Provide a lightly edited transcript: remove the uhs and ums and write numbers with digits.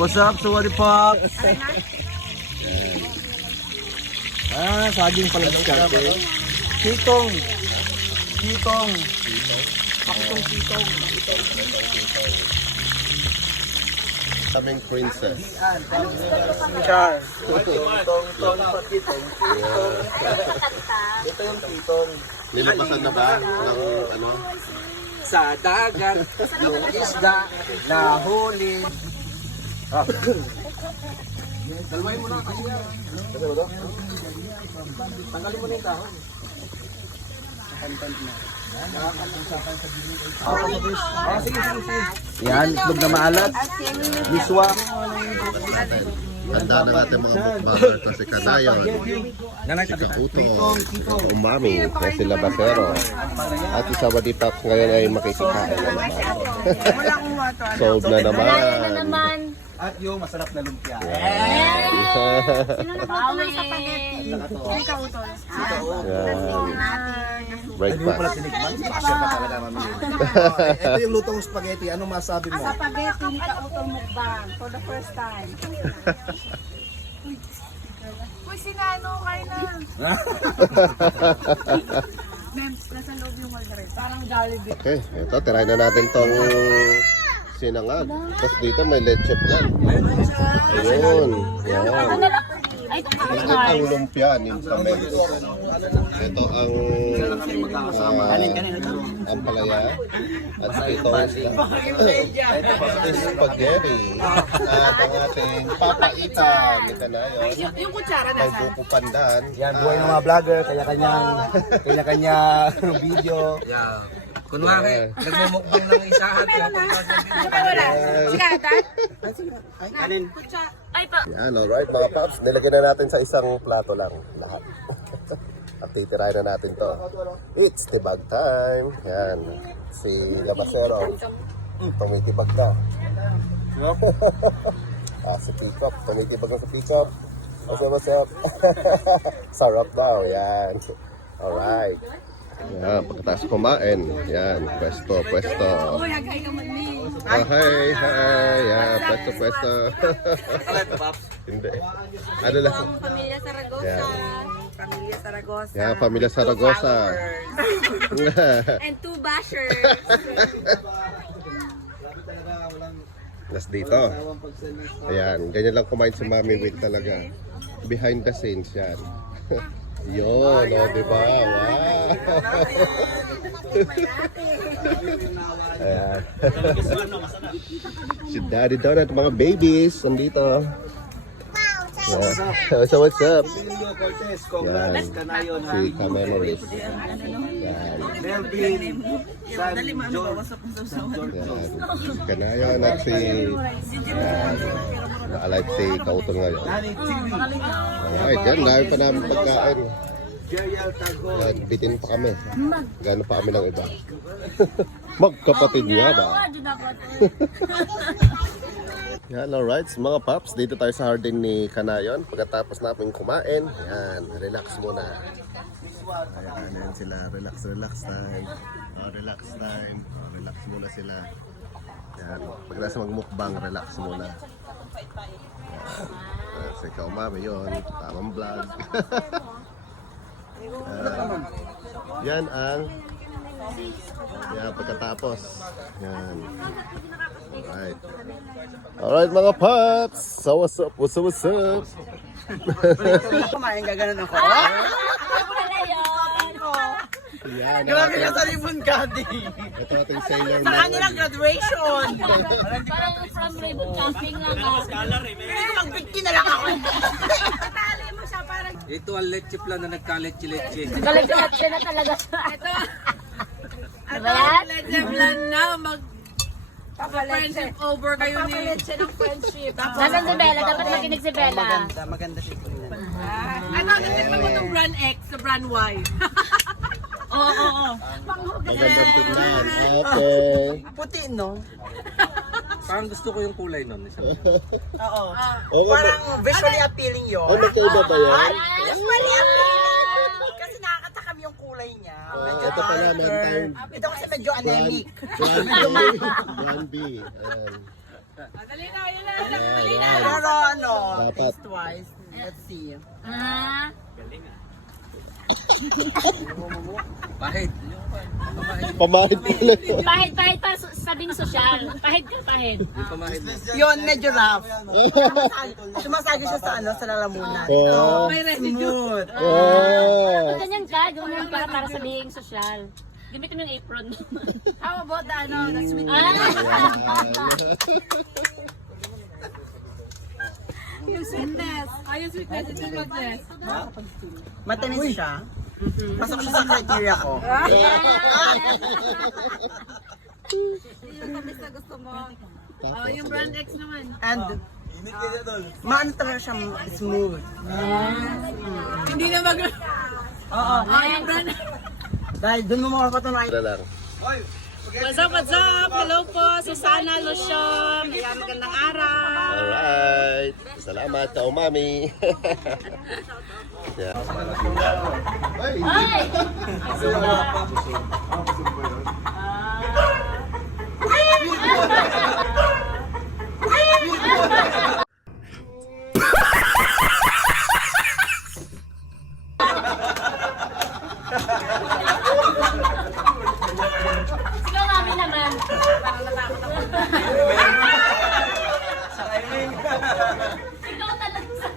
What's up? Sorry, Pops. Saging pala diskarte. Kitong. Kaming princess. Char. Kitong. Ito yung kitong. Nilabasan na ba ng ano? Sa dagat, yung isda, nahuli. Dalmayin mo na kasi yan. Kasi ba ito? Tanggalin mo na yung dahon. Sige. Yan, itlog na maalat. Miswa. Handa na natin mga mukbanger kasi kanayon. Si Kauto, umami, na sila Basero. At isa ba di pa ngayon ay makikikain na naman. Sold na naman. At yung masarap na lumpia. Sino nagluto ng spaghetti? Si Kauto. Breakfast. Pasya ka talaga, mami. Ito yung lutong spaghetti. Anong masabi mo? Spaghetti ni Kauto mukbang for the first time. Uy, sinano kayo na. Mems, nasa loob yung order. Parang Jollibee. Okay, ito, tirahin na natin tong sinangag. Tapos dito may leche plan. Ayun. Yan. Ito ang lumpia ni Kamay. Ito ang palaya. At ito is spaghetti. At ang ating papaitan ni Kanayon. Yung kutsara May buko pandan. Yan, buhay ng mga vlogger. Kanya-kanya video. Yeah. Kunwari, nagmumukbang ng isahan. Yan, alright mga paps. Nilagyan na natin sa isang plato lang lahat. At titirahin na natin to. It's tibag time. Yan. Si Labasero. Tumitibag na. Si Pikop. Tumitibag na si Pikop. What's up? Sarap daw. Yan. Alright. Yan, pagkatapos kumain. Yan, pwesto. Oh, hey. Yan, pwesto. Hindi. Ano lang? Pamilya Saragosa. Yan. Pamilya Saragosa. Yan, Pamilya Saragosa. And 2 bashers. Las dito. Ayan, ganyan lang kumain si Mami Wick talaga. Behind the scenes yan. Yun, di ba? Wow! Ayan. Si Daddy Donut, mga babies, nandito. Yeah. So what's up? Yan. Si Kamemories. Yan. Melvin, San John. Yan. Si Kanayon at si naalike si Kauton ngayon. Alright, yan. Dahil pa namin pagkain. Bitin pa kami. Gano'n pa kami ng iba. Magkapatid nga ba? Yan, alright. Mga paps, dito tayo sa hardin ni Kanayon. Pagkatapos namin kumain, yan, relax muna. Ayan sila, relax time. Relax time. Relax muna sila. Yan, pagkatapos magmukbang, relax muna. Yan, sa ikaw mami yun, tamang vlog. Yan ang pagkatapos. Yan. Alright mga paps. So what's up? Kumain ka ganun ako. Yan. Grabe ka sa ribbon candy. Ito ating sailor Sa kanilang graduation. Parang from ribbon casting lang. Hindi ko mag-50 na lang ako. Patali mo siya parang... Ito ang leche plan na nagka-leche-leche. Galit-galit na talaga siya. Ito. Plan na friendship over kayo ni Papalit siya ng friendship. Nasaan si Bella? Dapat makinig si Bella. Maganda siya po yun. ano tingnan mo itong brand X sa brand Y. Magandang tignan. Okay. Puti, no? Parang gusto ko yung kulay nun. Oo. Oo, Parang visually appealing yun. oh, magkaiba ba yan? Visually appealing! Kasi nakakatakam yung kulay niya. Medyo Ito pala, meron darker. tayong Ito kasi medyo anemic. Brand B. Ayan. Dali na, yun na. Ayan. Pero ano, Dapat. taste-wise, let's see. Ah, Pahit. Pamahit pala. Pahit pa, sabing sosyal. Pahit ka, pahit. Hindi pamahit. Yun, medyo rough. Sumasagi siya sa ano, sa lalamunan. Oo. may residue. Smooth. Oh. Ganyan ka, ganyan ka para sabing sosyal. Gamitin mo yung apron. How about the, ano, the sweet yung sweetness. Ay, yung sweetness. Ito yung sweetness. Matamis siya. Pasok siya sa criteria ko. Yung tamis na gusto mo. Oh, yung brand X naman. And, maano talaga siya smooth. Hindi na mag... Oo. Oh, yung brand Dahil dun mo makapatunayan. Ito lang. What's up, what's up? Hello po, Susana Losyong. Kaya magandang araw. Alright. Salamat ka, umami. Yeah. Ay! Sino kami naman? Ikaw talaga sa...